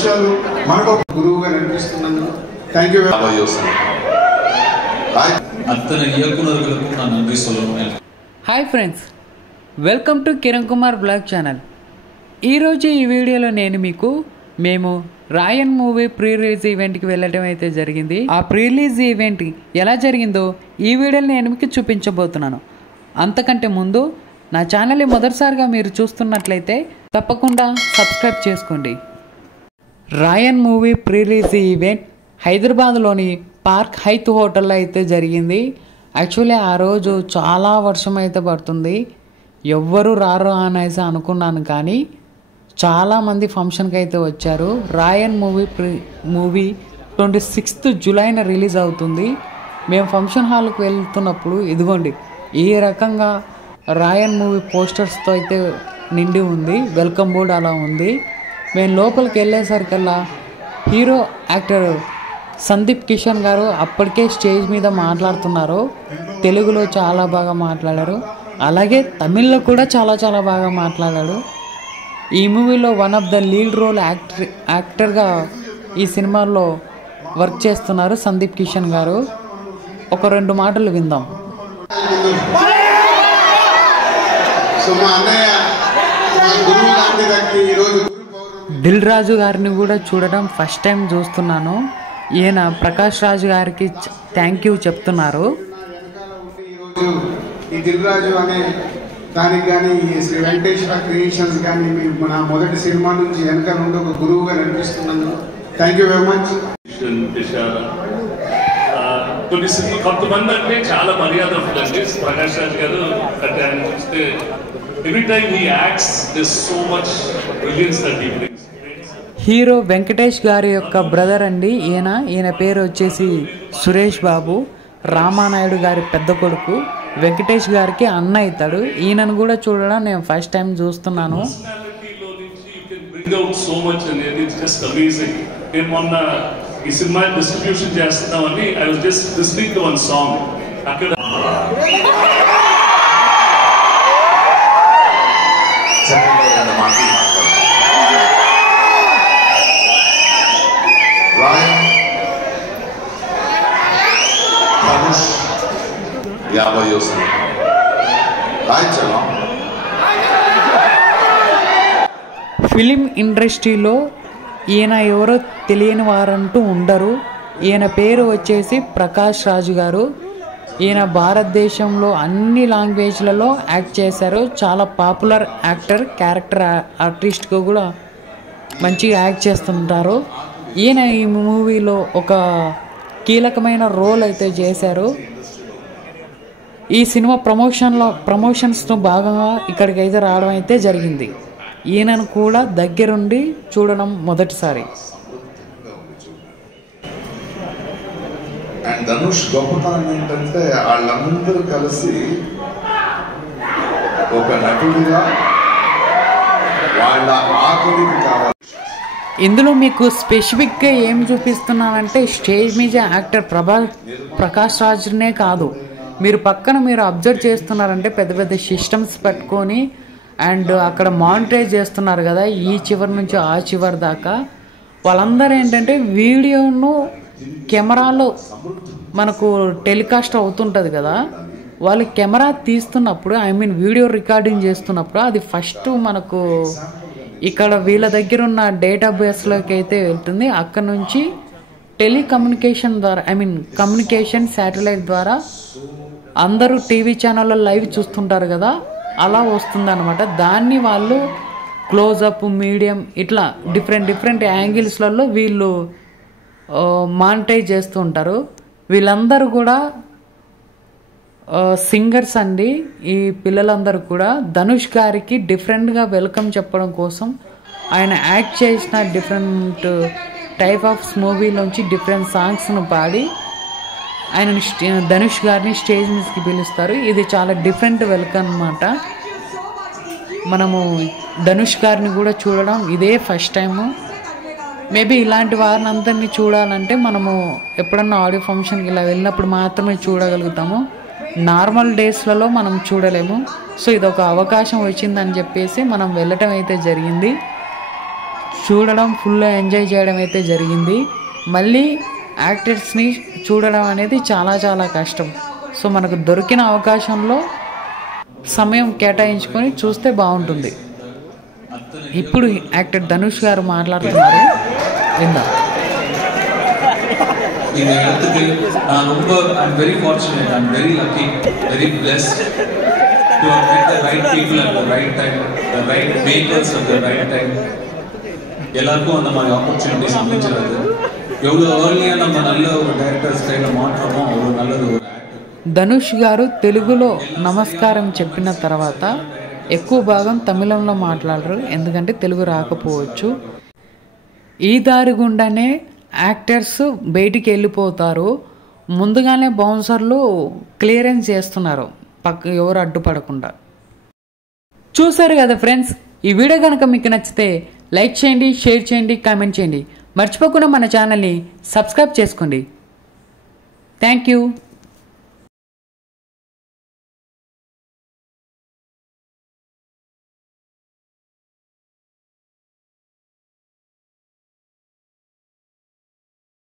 విషయాలు మనకు ఒక గురువుగా నడిపిస్తున్నందుకు thank you. Hi friends, welcome to Kiran Kumar blog channel. ఈరోజు ఈ వీడియోలో నేను మేము రాయన్ మూవీ ప్రీ రిలీజ్ ఈవెంట్కి వెళ్ళడం అయితే జరిగింది. ఆ ప్రీ రిలీజ్ ఈవెంట్ ఎలా జరిగిందో ఈ వీడియోలో నేను మీకు చూపించబోతున్నాను. అంతకంటే ముందు నా ఛానల్ని మొదటిసారిగా మీరు చూస్తున్నట్లయితే తప్పకుండా సబ్స్క్రైబ్ చేసుకోండి. రాయన్ మూవీ ప్రీ రిలీజ్ ఈవెంట్ హైదరాబాద్లోని పార్క్ హైత్ హోటల్లో అయితే జరిగింది. యాక్చువల్లీ ఆ రోజు చాలా వర్షం అయితే పడుతుంది, ఎవ్వరూ రారు అనేసి అనుకున్నాను, కానీ చాలామంది ఫంక్షన్కి అయితే వచ్చారు. రాయన్ మూవీ 26th జూలైన రిలీజ్ అవుతుంది. మేము ఫంక్షన్ హాల్కి వెళ్తున్నప్పుడు ఇదిగోండి ఈ రకంగా రాయన్ మూవీ పోస్టర్స్తో అయితే నిండి ఉంది, వెల్కమ్ బోర్డ్ అలా ఉంది. మేము లోపలికి వెళ్ళేసరికల్లా హీరో యాక్టర్ సందీప్ కిషన్ గారు అప్పటికే స్టేజ్ మీద మాట్లాడుతున్నారు. తెలుగులో చాలా బాగా మాట్లాడారు, అలాగే తమిళ్లో కూడా చాలా బాగా మాట్లాడాడు. ఈ మూవీలో one of the lead role యాక్టర్గా ఈ సినిమాలో వర్క్ చేస్తున్నారు సందీప్ కిషన్ గారు. ఒక 2 మాటలు విందాం. దిల్ రాజు గారిని కూడా చూడడం ఫస్ట్ టైం చూస్తున్నాను. ఈయన ప్రకాష్ రాజు గారికి థ్యాంక్ యూ చెప్తున్నారు. ఈ దిల్ రాజు అనే దానికి కానీ శ్రీ వెంకటేశ్వర క్రియేషన్స్ కానీ మన మొదటి సినిమా నుంచి వెనక నుండి ఒక గురువుగా నడిపిస్తున్నందుకు థ్యాంక్ యూ వెరీ మచ్. కొన్ని సినిమా కొంతమంది అంటే చాలా మర్యాద ఉంటుందండి. ప్రకాష్ రాజ్ గారు అంటే ఆయన చూస్తే every time he acts this so much brilliance that he brings. Hero Venkatesh గారి యొక్క బ్రదర్ అండి ఈయన పేరు వచ్చేసి సురేష్ బాబు. రామానాయుడు గారి పెద్ద కొడుకు, వెంకటేష్ గారికి అన్న అవుతాడు. ఈయనను కూడా చూడడం నేను ఫస్ట్ టైం చూస్తున్నాను. నేను మొన్న ఈ సినిమా డిస్ట్రిబ్యూషన్ చేస్తున్నామని I was just listening to one song. అక్కడ ఫిలిం ఇండస్ట్రీలో ఈయన ఎవరో తెలియని వారంటూ ఉండరు. ఈయన పేరు వచ్చేసి ప్రకాష్ రాజు గారు. ఈయన భారతదేశంలో అన్ని లాంగ్వేజ్లలో యాక్ట్ చేశారు. చాలా పాపులర్ యాక్టర్, క్యారెక్టర్ ఆర్టిస్ట్గా కూడా మంచిగా యాక్ట్ చేస్తుంటారు. ఈయన ఈ మూవీలో ఒక కీలకమైన రోల్ అయితే చేశారు. ఈ సినిమా ప్రమోషన్స్తో భాగంగా ఇక్కడికైతే రావడం అయితే జరిగింది. ఈయనను కూడా దగ్గరుండి చూడడం మొదటిసారి. అండ్ ధనుష్ గొప్పతనం ఏంటంటే వాళ్ళందరూ కలిసి ఒక నటుడిగా వాళ్ళ ఆకలికి కావాలి. ఇందులో మీకు స్పెసిఫిక్గా ఏం చూపిస్తున్నానంటే స్టేజ్ మీద యాక్టర్ ప్రకాష్ రాజ్నే కాదు, మీరు పక్కన మీరు అబ్జర్వ్ చేస్తున్నారంటే పెద్ద పెద్ద సిస్టమ్స్ పెట్టుకొని అండ్ అక్కడ మానిటైజ్ చేస్తున్నారు కదా, ఈ చివరి నుంచి ఆ చివరి దాకా. వాళ్ళందరూ ఏంటంటే వీడియోను కెమెరాలో మనకు టెలికాస్ట్ అవుతుంటుంది కదా, వాళ్ళు కెమెరా తీస్తున్నప్పుడు వీడియో రికార్డింగ్ చేస్తున్నప్పుడు అది ఫస్ట్ మనకు ఇక్కడ వీళ్ళ దగ్గర ఉన్న డేటాబేస్లోకి అయితే వెళ్తుంది. అక్కడ నుంచి టెలికమ్యూనికేషన్ ద్వారా కమ్యూనికేషన్ శాటిలైట్ ద్వారా అందరూ టీవీ ఛానల్లో లైవ్ చూస్తుంటారు కదా, అలా వస్తుందన్నమాట. దాన్ని వాళ్ళు క్లోజప్, మీడియం ఇట్లా డిఫరెంట్ యాంగిల్స్లలో వీళ్ళు మానిటైజ్ చేస్తూ ఉంటారు. వీళ్ళందరూ కూడా సింగర్స్ అండి. ఈ పిల్లలందరూ కూడా ధనుష్ గారికి డిఫరెంట్గా వెల్కమ్ చెప్పడం కోసం ఆయన యాక్ట్ చేసిన డిఫరెంట్ టైప్ ఆఫ్ మూవీలోంచి డిఫరెంట్ సాంగ్స్ను పాడి ఆయన ధనుష్ గారిని స్టేజ్ మీదకి పిలుస్తారు. ఇది చాలా డిఫరెంట్ వెల్కమ్ అన్నమాట. మనము ధనుష్ గారిని కూడా చూడడం ఇదే ఫస్ట్ టైము. మేబీ ఇలాంటి వారిని అందరినీ చూడాలంటే మనము ఎప్పుడన్నా ఆడియో ఫంక్షన్కి ఇలా వెళ్ళినప్పుడు మాత్రమే చూడగలుగుతాము. నార్మల్ డేస్లలో మనం చూడలేము. సో ఇదొక అవకాశం వచ్చిందని చెప్పేసి మనం వెళ్ళటం అయితే జరిగింది. చూడడం ఫుల్ ఎంజాయ్ చేయడం అయితే జరిగింది. మళ్ళీ యాక్టర్స్ని చూడడం అనేది చాలా చాలా కష్టం. సో మనకు దొరికిన అవకాశంలో సమయం కేటాయించుకొని చూస్తే బాగుంటుంది. ఇప్పుడు యాక్టర్ ధనుష్ గారు మాట్లాడుతున్నారు, విందాం. இந்த இடத்துக்கு நான் ரொம்ப I'm very fortunate, I'm very lucky, very blessed to have met the right people at the right time, the right makers at the right time. எல்லாருக்கும் அந்த மாதிரி ஆப்பர்ச்சுனிட்டிஸ் அமைஞ்சிருக்கு. எவ்வளோ ஏர்லியாக நம்ம நல்ல ஒரு டைரக்டர்ஸ் கையில் மாற்றமோ அவ்வளோ நல்லது ஒரு ஆக்டர். ధనుష్ గారు తెలుగులో నమస్కారం చెప్పిన తర్వాత ఎక్కువ భాగం తమిళంలో మాట్లాడరు, ఎందుకంటే తెలుగు రాకపోవచ్చు. ఈ దారి గుండానే యాక్టర్స్ బయటికి వెళ్ళిపోతారు. ముందుగానే బౌన్సర్లు క్లియరెన్స్ చేస్తున్నారు పక్క ఎవరు అడ్డుపడకుండా. చూసారు కదా ఫ్రెండ్స్, ఈ వీడియో కనుక మీకు నచ్చితే లైక్ చేయండి, షేర్ చేయండి, కామెంట్ చేయండి. మర్చిపోకుండా మన ఛానల్ని సబ్స్క్రైబ్ చేసుకోండి. Thank you.